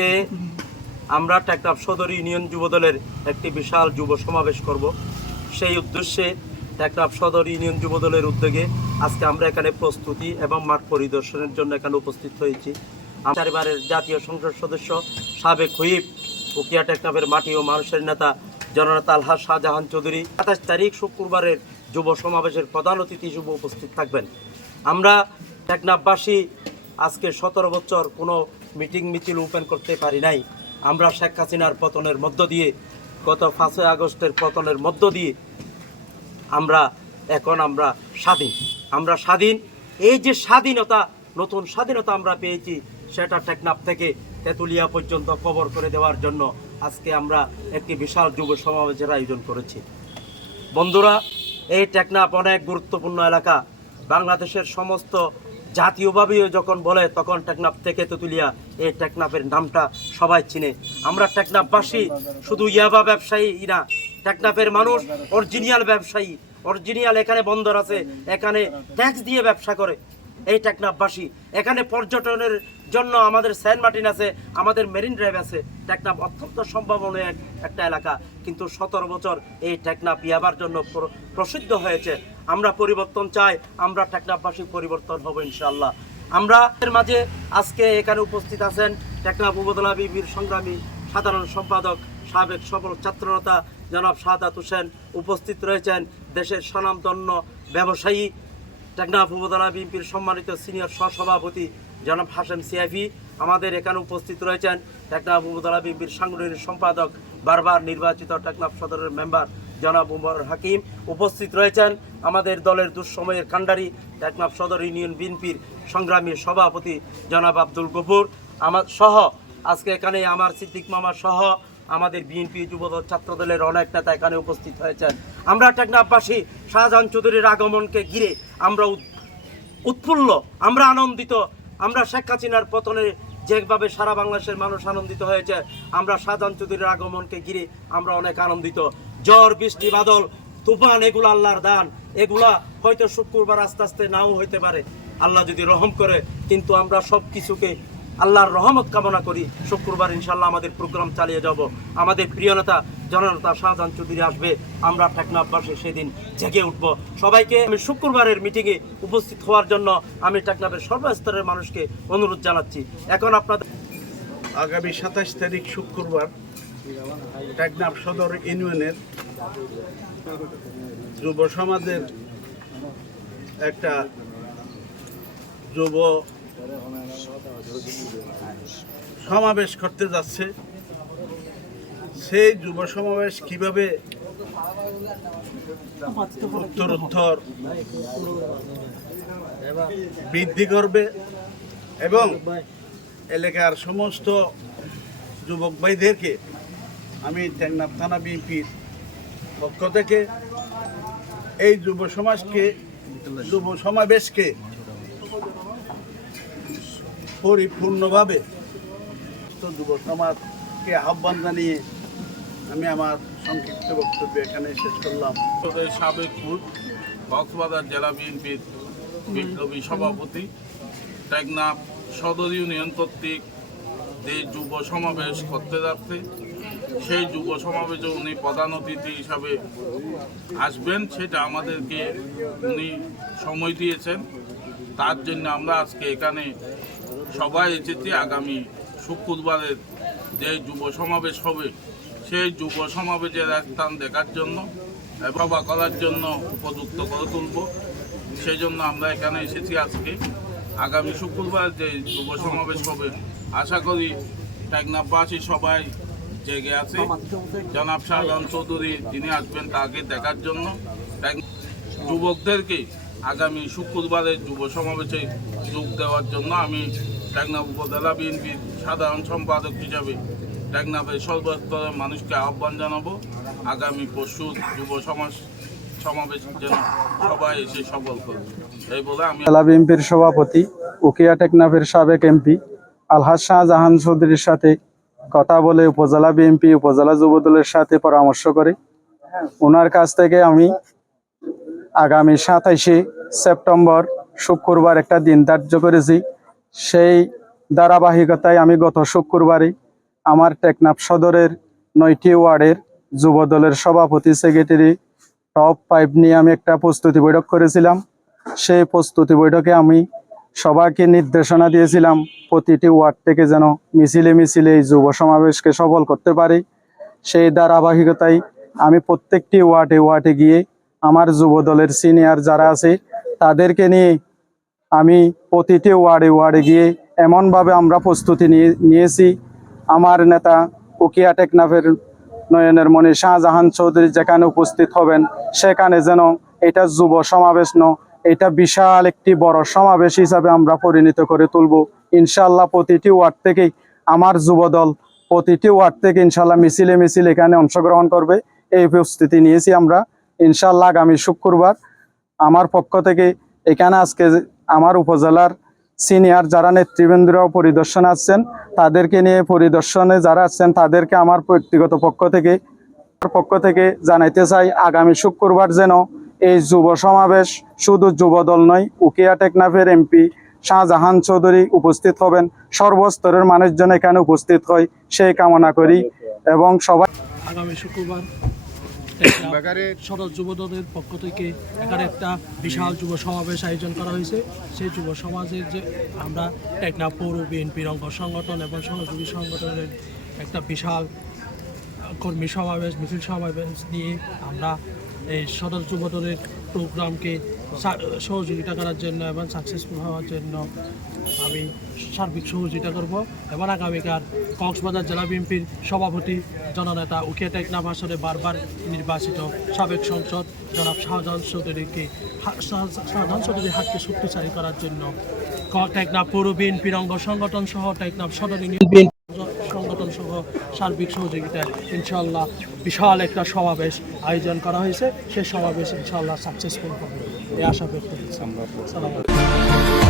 আজকে আমরা টেকনাফ সদর ইউনিয়ন যুবদলের একটি বিশাল যুব সমাবেশ করব। সেই উদ্দেশ্যে টেকনাফ সদর ইউনিয়ন যুবদলের উদ্যোগে আজকে আমরা এখানে প্রস্তুতি এবং মাঠ পরিদর্শনের জন্য এখানে উপস্থিত হয়েছি। চারবারের জাতীয় সংসদ সদস্য সাবেক হুইপ উকিয়া টেকনাফের মাটি ও মানুষের নেতা জননেতা আলহাজ শাহজাহান চৌধুরী 27 তারিখ শুক্রবারের যুব সমাবেশের প্রধান অতিথি হিসেবে উপস্থিত থাকবেন। আমরা টেকনাফবাসী আজকে 17 বছর কোনো মিটিং মিছিল ওপেন করতে পারি নাই। আমরা শেখ হাসিনার পতনের মধ্য দিয়ে গত 5 আগস্টের পতনের মধ্য দিয়ে আমরা স্বাধীন। এই যে স্বাধীনতা, নতুন স্বাধীনতা আমরা পেয়েছি, সেটা টেকনাফ থেকে তেঁতুলিয়া পর্যন্ত কভার করে দেওয়ার জন্য আজকে আমরা একটি বিশাল যুব সমাবেশের আয়োজন করেছি। বন্ধুরা, এই টেকনাফ অনেক গুরুত্বপূর্ণ এলাকা। বাংলাদেশের সমস্ত জাতীয়ভাবেও যখন বলে তখন টেকনাফ থেকে তেঁতুলিয়া এই টেকনাফের নামটা সবাই চিনে। আমরা টেকনাফবাসী শুধু ইয়াবা ব্যবসায়ী না, টেকনাফের মানুষ অরিজিনাল ব্যবসায়ী। অরিজিনাল এখানে বন্দর আছে, এখানে ট্যাক্স দিয়ে ব্যবসা করে এই টেকনাফবাসী। এখানে পর্যটনের জন্য আমাদের সেন্ট মার্টিন আছে, আমাদের মেরিন ড্রাইভ আছে। টেকনাফ অত্যন্ত সম্ভাবনীয় একটা এলাকা, কিন্তু 17 বছর এই টেকনাফ ইয়াবার জন্য প্রসিদ্ধ হয়েছে। আমরা পরিবর্তন চাই, আমরা টেকনাফবাসী পরিবর্তন হব ইনশাআল্লাহ। আমরা এর মাঝে আজকে এখানে উপস্থিত আছেন টেকনাফ উপজেলা বিএনপির সংগ্রামী সাধারণ সম্পাদক সাবেক সফল ছাত্রনেতা জনাব সাদাত হোসেন, উপস্থিত রয়েছেন দেশের স্বনামধন্য ব্যবসায়ী টেকনাফ উপজেলা বিএনপির সম্মানিত সিনিয়র সহসভাপতি জনাব হাশেম সিআইভি। আমাদের এখানে উপস্থিত রয়েছেন টেকনাফ উপজেলা বিএনপির সাংগঠনিক সম্পাদক বারবার নির্বাচিত টেকনাফ সদরের মেম্বার জনাব উমর হাকিম। উপস্থিত রয়েছেন আমাদের দলের দুঃসময়ের কাণ্ডারি টেকনাফ সদর ইউনিয়ন বিএনপির সংগ্রামী সভাপতি জনাব আব্দুল গফুর আমার সহ, আজকে এখানে আমার সিদ্দিক মামা সহ আমাদের বিএনপি যুবদল ছাত্রদলের অনেক নেতা এখানে উপস্থিত হয়েছেন। আমরা টেকনাফবাসী শাহজাহান চৌধুরীর আগমনকে ঘিরে আমরা উৎফুল্ল, আমরা আনন্দিত। আমরা শেখ হাসিনার পতনে যেভাবে সারা বাংলাদেশের মানুষ আনন্দিত হয়েছে, আমরা শাহজাহান চৌধুরীর আগমনকে ঘিরে আমরা অনেক আনন্দিত। ঝড় বৃষ্টি বাদল তুফান এগুলো আল্লাহর দান, এগুলা হয়তো শুক্রবার আস্তে আস্তে নাও হইতে পারে, আল্লাহ যদি রহম করে। কিন্তু আমরা সব কিছুকে আল্লাহর রহমত কামনা করি। শুক্রবার ইনশাল্লাহ আমাদের প্রোগ্রাম চালিয়ে যাব। আমাদের প্রিয় নেতা জননেতা শাহজাহান চৌধুরী আসবে, আমরা টেকনাফবাসী সেদিন জেগে উঠব। সবাইকে আমি শুক্রবারের মিটিংয়ে উপস্থিত হওয়ার জন্য আমি টেকনাফের সর্বস্তরের মানুষকে অনুরোধ জানাচ্ছি। এখন আপনাদের আগামী 27 তারিখ শুক্রবার টেকনাফ সদর ইউনিয়নের যুব সমাজের একটা যুব সমাবেশ করতে যাচ্ছে। সেই যুব সমাবেশ কিভাবে উত্তরোত্তর বৃদ্ধি করবে এবং এলাকার সমস্ত যুবক ভাইদেরকে আমি টেকনাফ থানা বিএনপির পক্ষ থেকে এই যুব সমাবেশকে পরিপূর্ণভাবে যুব সমাজকে আহ্বান জানিয়ে আমি আমার সংক্ষিপ্ত বক্তব্য এখানে শেষ করলাম। সাবেক কক্সবাজার জেলা বিএনপির বিপ্লবী সভাপতি টেকনাফ সদর ইউনিয়ন কর্তৃক যে যুব সমাবেশ করতে যাচ্ছে, সেই যুব সমাবেশে উনি প্রধান অতিথি হিসাবে আসবেন, সেটা আমাদেরকে উনি সময় দিয়েছেন। তার জন্য আমরা আজকে এখানে সবাই এসেছি আগামী শুক্রবারের যে যুব সমাবেশ হবে সেই যুব সমাবেশের স্থান দেখার জন্য, সভা করার জন্য উপযুক্ত করে তুলব। সেই জন্য আমরা এখানে এসেছি আজকে। আগামী শুক্রবার যে যুব সমাবেশ হবে, আশা করি টেকনাফবাসী সবাই জেগে আছে। জনাব শাহজাহান চৌধুরী যিনি আসবেন তাকে দেখার জন্য। যুবকদেরকে আগামী শুক্রবারের যুব সমাবেশে যোগ দেওয়ার জন্য আমি টেকনাফ উপজেলা বিএনপির সাধারণ সম্পাদক হিসাবে টেকনাফের সর্বস্তরের মানুষকে আহ্বান জানাবো আগামী পরশু যুব সমাবেশের জন্য সবাই এসে সফল করবে। এই বলে আমি জেলা বিএনপির সভাপতি উকিয়া টেকনাফের সাবেক এমপি আলহাজ শাহজাহান চৌধুরীর সাথে কথা বলে উপজেলা বিএনপি উপজেলা যুবদলের সাথে পরামর্শ করে ওনার কাছ থেকে আমি আগামী 27শে সেপ্টেম্বর শুক্রবার একটা দিন ধার্য করেছি। সেই ধারাবাহিকতায় আমি গত শুক্রবারে আমার টেকনাফ সদরের 9টি ওয়ার্ডের যুবদলের সভাপতি সেক্রেটারি টপ 5 নিয়ে আমি একটা প্রস্তুতি বৈঠক করেছিলাম। সেই প্রস্তুতি বৈঠকে আমি সবাইকে নির্দেশনা দিয়েছিলাম প্রতিটি ওয়ার্ড থেকে যেন মিছিলে মিছিলে এই যুব সমাবেশকে সফল করতে পারি। সেই ধারাবাহিকতায় আমি প্রত্যেকটি ওয়ার্ডে গিয়ে আমার যুবদলের সিনিয়র যারা আছে তাদেরকে নিয়ে আমি প্রতিটি ওয়ার্ডে গিয়ে এমনভাবে আমরা প্রস্তুতি নিয়েছি। আমার নেতা উকিয়া টেকনাফের নয়নের মণি শাহজাহান চৌধুরী যেখানে উপস্থিত হবেন সেখানে যেন এটা যুব সমাবেশ এটা বিশাল একটি বড় সমাবেশ হিসাবে আমরা পরিণত করে তুলব ইনশাল্লাহ। প্রতিটি ওয়ার্ড থেকেই আমার যুবদল প্রতিটি ওয়ার্ড থেকে ইনশাল্লাহ মিছিলে মিছিলে এখানে অংশগ্রহণ করবে, এই প্রস্তুতি নিয়েছি আমরা। ইনশাল্লাহ আগামী শুক্রবার আমার পক্ষ থেকে এখানে আজকে আমার উপজেলার সিনিয়র যারা নেতৃবৃন্দরাও পরিদর্শন আসছেন তাদেরকে নিয়ে পরিদর্শনে যারা আসছেন তাদেরকে আমার ব্যক্তিগত পক্ষ থেকে জানাইতে চাই আগামী শুক্রবার যেন এই যুব সমাবেশ শুধু যুবদল নয়, উকিয়া টেকনাফের এমপি শাহজাহান চৌধুরী উপস্থিত হবেন, সর্বস্তরের মানুষজন এখানে উপস্থিত হয় সেই কামনা করি। এবং সবাই আগামী শুক্রবার সদর যুবদলের পক্ষ থেকে এখানে একটা বিশাল যুব সমাবেশ আয়োজন করা হয়েছে। সেই যুব সমাজের যে আমরা টেকনাফ পৌর বিএনপির অঙ্গ সংগঠন এবং সহযোগী সংগঠনের একটা বিশাল কর্মী সমাবেশ মিছিল সমাবেশ নিয়ে আমরা এই সদর যুবদলের প্রোগ্রামকে সহযোগিতা করার জন্য এবং সাকসেসফুল হওয়ার জন্য আমি সার্বিক সহযোগিতা করব। এবং আগামীকাল কক্সবাজার জেলা বিএনপির সভাপতি জননেতা উকিয়া টেকনাফ আসনে বারবার নির্বাচিত সাবেক সংসদ জনাব শাহজাহান চৌধুরীর হাতকে শক্তিশালী করার জন্য টেকনাফ পৌর বিএনপির অঙ্গ সংগঠন সহ টেকনাফ সদর ইউনিয়ন বিএনপি সংগঠন সহ সার্বিক সহযোগিতায় ইনশাল্লাহ বিশাল একটা সমাবেশ আয়োজন করা হয়েছে। সেই সমাবেশ ইনশাল্লাহ সাকসেসফুল হবে এই আশা ব্যক্ত করছি আমরা।